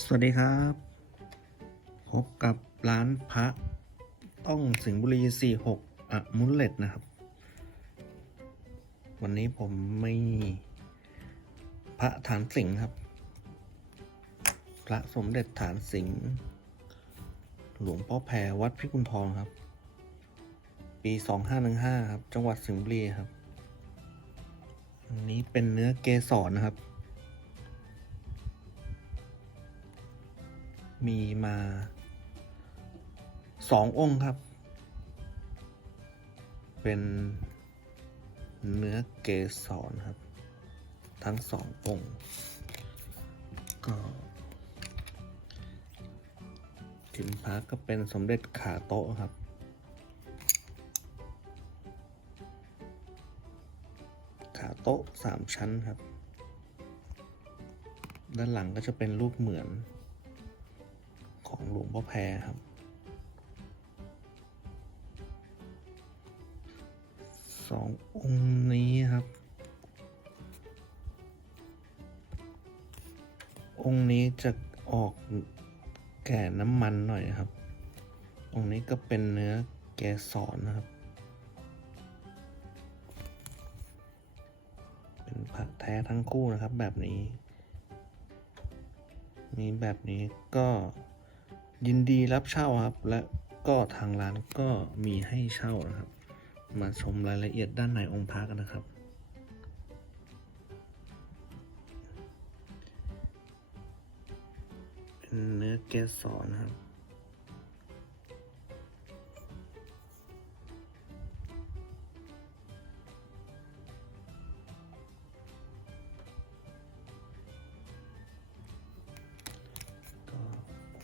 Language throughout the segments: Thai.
สวัสดีครับ พบกับร้านพระต้องสิงห์บุรี 46อะมุลเลตนะครับ วันนี้ผมไม่พระฐานสิงห์ครับ พระสมเด็จฐานสิงห์หลวงพ่อแพรวัดพิกุลทองครับ ปี 2515 ครับ จังหวัดสิงห์บุรีครับ อันนี้เป็นเนื้อเกสรนะครับ มีมาสององค์ครับ เป็นเนื้อเกสรครับ ทั้งสององค์ ก็พิมพ์พระก็เป็นสมเด็จขาโต๊ะครับขาโต๊ะสามชั้นครับ ด้านหลังก็จะเป็นรูปเหมือน หลวงพ่อแพรครับ สององค์นี้ครับ องค์นี้จะออกแก่น้ำมันหน่อยครับ องค์นี้ก็เป็นเนื้อแกสอนนะครับ เป็นผักแท้ทั้งคู่นะครับแบบนี้ มีแบบนี้ก็ ยินดีรับเช่าครับ และก็ทางร้านก็มีให้เช่านะครับ มาชมรายละเอียดด้านในองค์พระกันนะครับเป็นเนื้อเกสรนะครับ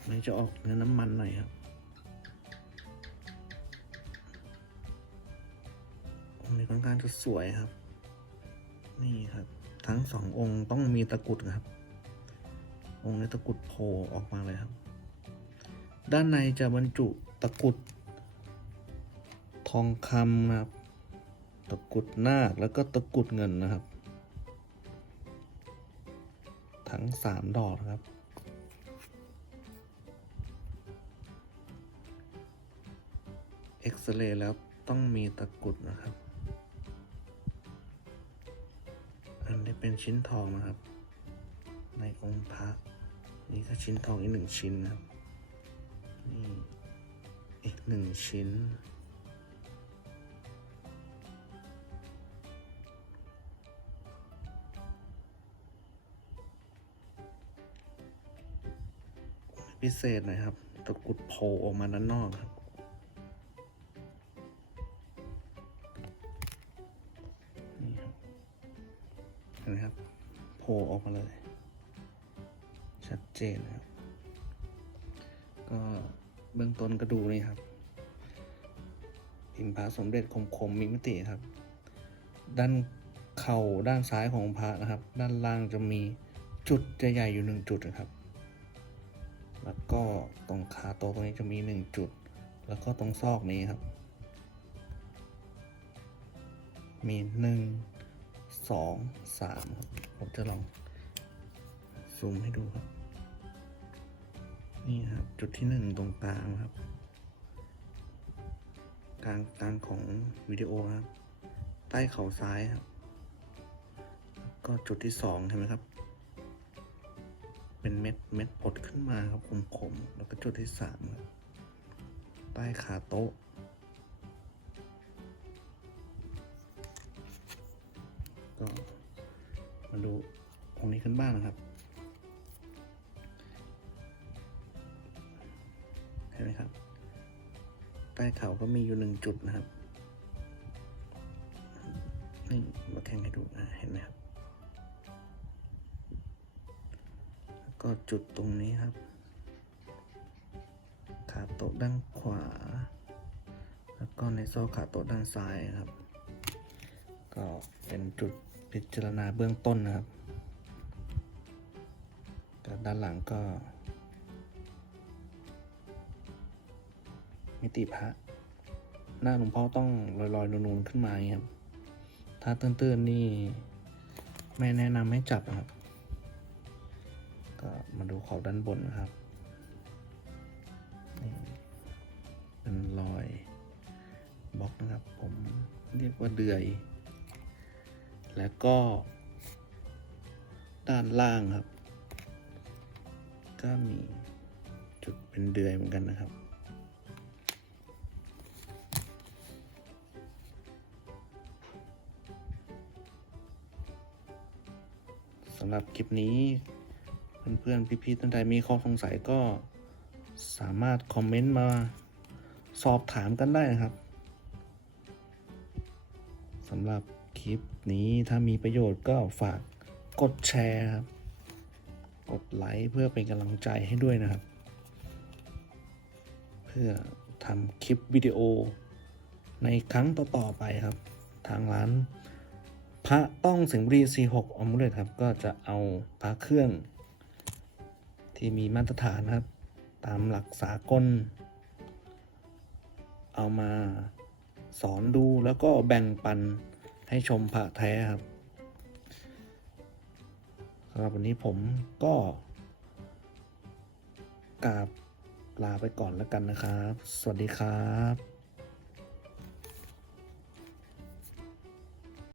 มันจะออกเนื้อน้ำมันหน่อยครับองค์นี้ค่อนข้างจะสวยครับ นี่ครับ ทั้งสององค์ต้องมีตะกุดครับ องค์นี้ตะกุดโผล่ออกมาเลยครับ ด้านในจะบรรจุตะกุด ทองคำนะครับ ตะกุดนาคแล้วก็ตะกุดเงินนะครับ ทั้งสามดอกครับ เอ็กซเรย์แล้วต้องมีตะกุดนะครับ อันนี้เป็นชิ้นทองนะครับ ในองค์พระนี่ก็ชิ้นทองอีกหนึ่งชิ้นนะครับนี่อีกหนึ่งชิ้น พิเศษหน่อยครับ ตะกุดโผล่ออกมาด้านนอกครับ ห็นไหมครับโผล่ออกมาเลย ชัดเจนนะครับ ก็เบื้องต้นก็ดูนี่ครับพิมพ์พระสมเด็จคมๆมีมิติครับ ด้านเข่าด้านซ้ายของพระนะครับ ด้านล่างจะมีจุดจะใหญ่อยู่หนึ่งจุดนะครับ แล้วก็ตรงขาโตตรงนี้จะมีหนึ่งจุด แล้วก็ตรงซอกนี้ครับ มีหนึ่ง สองสามครับ ผมจะลองซูมให้ดูครับ นี่ครับ จุดที่หนึ่งตรงกลางครับ กลางกลางของวิดีโอครับ ใต้เข่าซ้ายครับ ก็จุดที่สองเห็นไหมครับ เป็นเม็ดเม็ดผดขึ้นมาครับคมๆแล้วก็จุดที่สามครับใต้ขาโต๊ะ ก็มาดูองค์นี้กันบ้างนะครับ เห็นไหมครับ ใต้เขาก็มีอยู่หนึ่งจุดนะครับ นี่มาแข่งให้ดูอะเห็นไหมครับ แล้วก็จุดตรงนี้ครับ ขาโต๊ะด้านขวา แล้วก็ในโซ่ขาโต๊ะด้านซ้ายครับ ก็เป็นจุด พิจารณาเบื้องต้นนะครับก็ด้านหลังก็ มิติพระ หน้าหลวงพ่อต้องลอยๆนูนๆขึ้นมาครับ ถ้าตื้นๆนี่ไม่แนะนำให้จับนะครับ ก็มาดูขอบด้านบนนะครับนี่เป็นรอยบล็อกนะครับ ผมเรียกว่าเดือย แล้วก็ด้านล่างครับ ก็มีจุดเป็นเดือยเหมือนกันนะครับสำหรับคลิปนี้ เพื่อนๆ พี่ๆท่านใดมีข้อสงสัยก็สามารถคอมเมนต์มาสอบถามกันได้นะครับสำหรับ คลิปนี้ถ้ามีประโยชน์ก็ฝากกดแชร์ครับ กดไลค์เพื่อเป็นกำลังใจให้ด้วยนะครับ เพื่อทำคลิปวิดีโอในครั้งต่อๆไปครับ ทางร้าน พระต้องสิงห์บุรี C6 อมูเลตครับ ก็จะเอาพระเครื่องที่มีมาตรฐานครับ ตามหลักสากล เอามาสอนดูแล้วก็แบ่งปัน ให้ชมพระแท้ครับสำหรับวันนี้ผมก็กราบลาไปก่อนแล้วกันนะครับ สวัสดีครับ